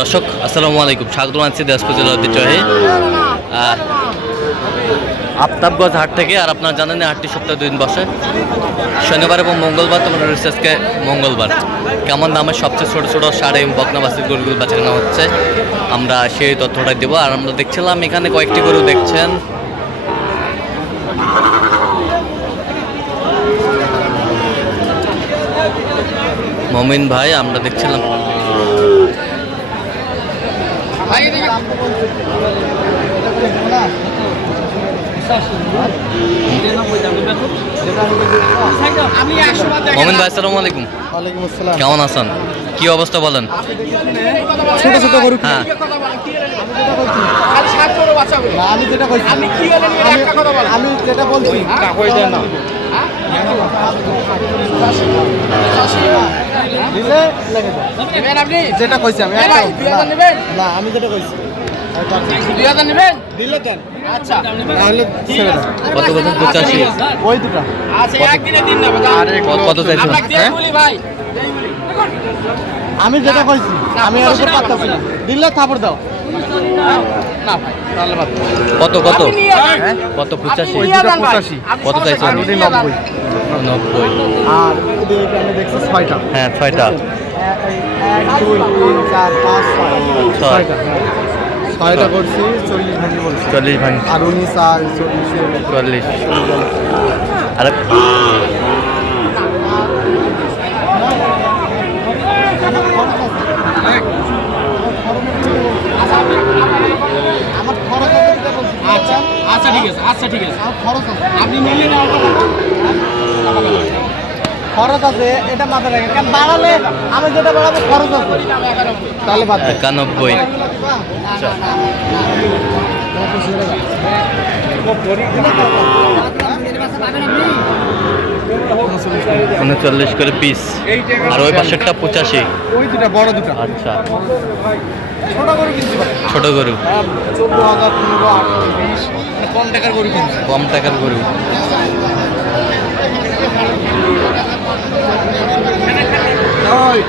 দর্শক, আসসালামু আলাইকুম। স্বাগত জানাচ্ছি দিনাজপুর জেলার ঐতিহ্যবাহী। আফতাবগঞ্জ হাট থেকে, আর আপনারা জানেন হাটটি সপ্তাহে দুদিন বসে। শনিবার এবং মঙ্গলবার তোমার রিসার্চকে মঙ্গলবার। কেমন দামে সবচেয়ে ছোটো ছোটো সাড়ে বকনাবাসী গরুগুলো বেচা কেনা হচ্ছে, আমরা সেই তথ্যটা দেবো। আর আমরা দেখছিলাম, এখানে কয়েকটি গরু দেখছেন। মমিন ভাই, আমরা দেখছিলাম। মমিন ভাই আসসালামু আলাইকুম। কেমন আছেন? কি অবস্থা বলেন? ছোট ছোট গরু কি? হ্যাঁ আমি যেটা আমি আমি যেটা বলছি দিলে লেগে যাবে। যেটা কইছি আমি। না, না আমি যেটা কইছি কত চাইছেন? হ্যাঁ? আমি যেটা কইছি আমি আর উপর না। দিলে থাপড় দাও। না ভাই তাহলে বাদ দাও। কত কত? কত পঁচাশি? কত নব্বই নব্বই। আর দেখছি? ছয়টা। হ্যাঁ ছয়টা। এক দুই তিন চার পাঁচ। ছয়টা হ্যাঁ। ছয়টা করছি চল্লিশ ভাঙি বলছি। চল্লিশ ভাঙ। আর উনি চার চল্লিশে চল্লিশ। আরে যেটা বলছি। আচ্ছা আচ্ছা ঠিক আছে আচ্ছা ঠিক আছে। আছে। আপনি নিলে না খরচ আছে এটা মাথায় রাখেন। কারণ বাড়ালে আমি যেটা বাড়াবো খরচ আছে। তাহলে। একানব্বই। উনচল্লিশ করে পিস আর ওই পাশেরটা পঁচাশি। ওই দুটা বড় দুটা। আচ্ছা। ছোট গরু কম টাকার গরু কম টাকার গরু ওই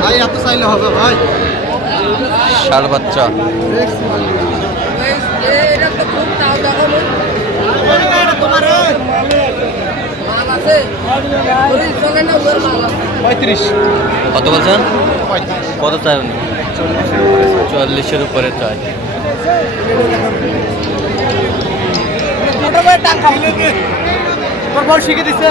ভাই এত চাইলে হবে ভাই ষাট বাচ্চা। পঁয়ত্রিশ। কত বলছেন? কত চাই উনি? চল্লিশের উপরে চাই শিখে দিছে।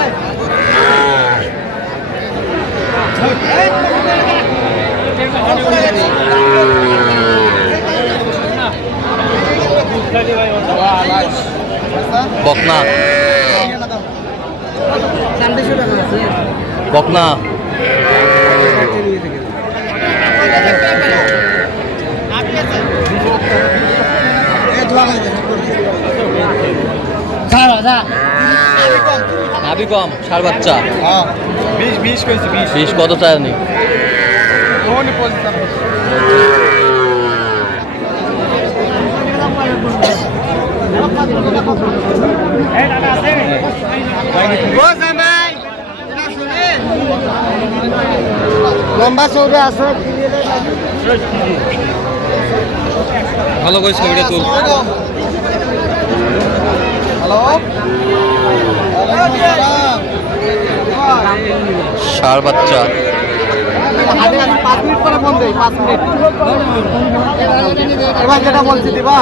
বকনা। বকনা। নাবি কম ষাট বাচ্চা। বিশ কত চাই ওখানে পঁচিশ লম্বা চৌড়া আছে। ভালো করে ছবিটা তুল। হ্যালো? ষাট বাচ্চা। পাঁচ মিনিট পরে ফোন দেই পাঁচ মিনিট। এবার যেটা বলছি দিবা?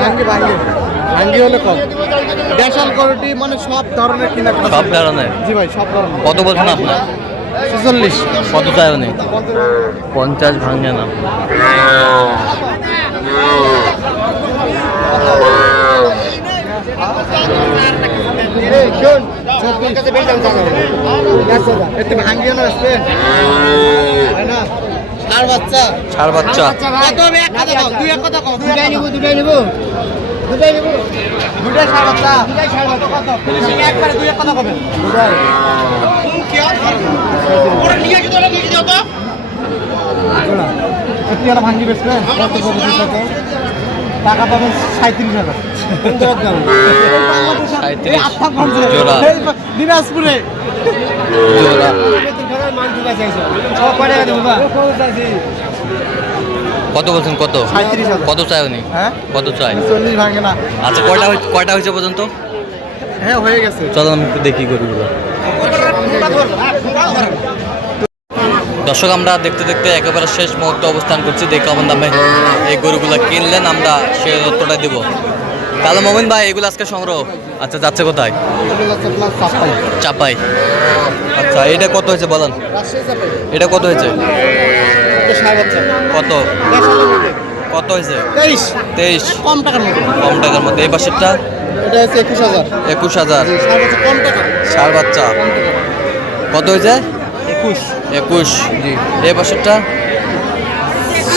ভাঙ্গি ভাঙ্গি। ভাঙ্গি হলে কম। দেশাল গরুটি মানে সব ধরনের কিনা সব ধরনের। জি ভাই সব ধরনের। কত বলছেন আপনার? ছেচল্লিশ। কত চাই উনি? পঞ্চাশ ভাঙে না। এতে ভাঙ্গি আসবে তাই বাচ্চা। ষাট বাচ্চা। দুটাই নিব দুটাই নিব। দুটাই নিব। দুটাই বাচ্চা। দুটাই ষাট বাচ্চা। কত একবারে দুই এক কথা কবেন দুটাই। সত্যি একটা ভাঙ্গি বেচবে কত পঁচিশ টাকা টাকা পাবেন সাঁত্রিশ হাজার। দিনাজপুরে কত বলছেন কত? কত চাই উনি? হ্যাঁ? কত চাই? চল্লিশ ভাঙে না। আচ্ছা কয়টা কয়টা হয়েছে পর্যন্ত? হ্যাঁ হয়ে গেছে। চলো আমি একটু দেখি গরুগুলো। দর্শক আমরা দেখতে দেখতে একেবারে শেষ মুহূর্তে অবস্থান করছি। দেখে দামে এই গরুগুলো কিনলেন আমরা সে তথ্যটা দিব। তাহলে মোমিন ভাই এগুলো আজকে সংগ্রহ। আচ্ছা যাচ্ছে কোথায়? চাপাই। আচ্ছা এটা কত হয়েছে বলেন? এটা কত হয়েছে? কত? কত হয়েছে? তেইশ। তেইশ। কম টাকার মতো। কম টাকার মধ্যে এই পাশেরটা? এটা হচ্ছে একুশ হাজার। একুশ হাজার। ষাট বাচ্চা কত হয়েছে? একুশ। একুশ। জি। এই বছরটা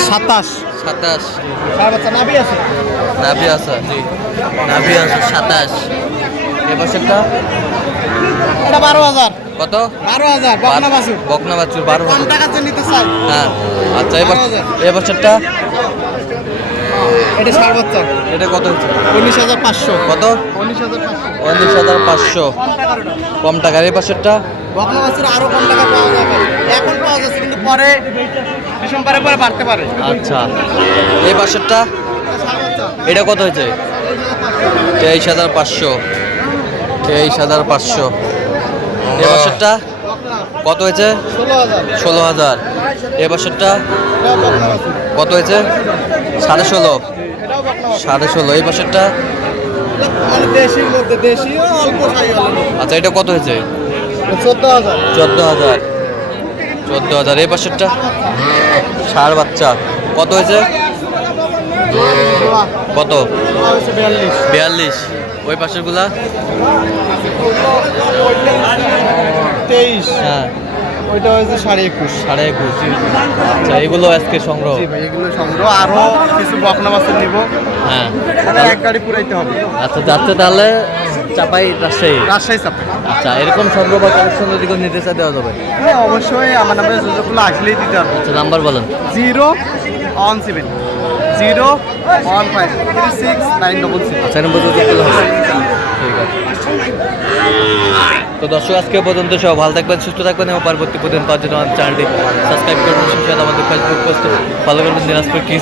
সাতাশ। সাতাশ। নাবি আছে? নাভি আছে জি। নাভি আছে সাতাশ। এই বছরটা এটা বারো হাজার। কত? বারো হাজার বকনা বাছুর। বকনা বাছুর বারো হাজার। টাকাতে নিতে চাই হ্যাঁ আচ্ছা এই বারো হাজার। এই বছরটা এটা সাড়ে বাচ্চা এটা কত উনিশ হাজার পাঁচশো। কত? উনিশ হাজার পাঁচশো। উনিশ হাজার পাঁচশো। কম টাকার এই বছরটা বকনা বাছুর আরও কম টাকা পাওয়া যাবে। এখন পাওয়া যাচ্ছে কিন্তু পরে ডিসেম্বরে পরে বাড়তে পারে। আচ্ছা। এই বছরটা এটা কত হয়েছে? তেইশ হাজার পাঁচশো। তেইশ হাজার পাঁচশো। এই বছরটা কত হয়েছে? ষোলো হাজার। এ বছরটা কত হয়েছে? সাড়ে ষোলো। সাড়ে ষোলো। এই বছরটা মানে আচ্ছা এটা কত হয়েছে? চোদ্দ হাজার। চোদ্দ হাজার। এই পাশেরটা? ষাড় বাচ্চা। কত হয়েছে? কত? বিয়াল্লিশ বিয়াল্লিশ। ওই পাশেরগুলা? তেইশ। হ্যাঁ। ওইটা হয়েছে সাড়ে একুশ। সাড়ে একুশ। আচ্ছা এগুলো আজকে সংগ্রহ? জি ভাই এগুলো সংগ্রহ। আরও কিছু বকনা মাছের নিব। হ্যাঁ। মানে এক গাড়ি পুরাইতে হবে। আচ্ছা যাচ্ছে তাহলে চাপাই রাজশাহী? রাজশাহী চাপে আচ্ছা এরকম সংগ্রহ বা কালেকশন যদি কেউ নিতে দেওয়া যাবে? হ্যাঁ অবশ্যই। আমার নামে যোগাযোগগুলো আসলেই দিতে পারব। আচ্ছা নাম্বার বলেন। Zero one seven zero one five three six nine double six. আচ্ছা নম্বর হবে। ঠিক আছে। তো দর্শক, আজকে পর্যন্ত সব ভালো থাকবেন, সুস্থ থাকবেন এবং পরবর্তী পর্যন্ত পাওয়ার চ্যানেলটি সাবস্ক্রাইব করবেন সাথে আমাদের ফেসবুক পোস্ট ফলো করবেন দিনাজপুর কি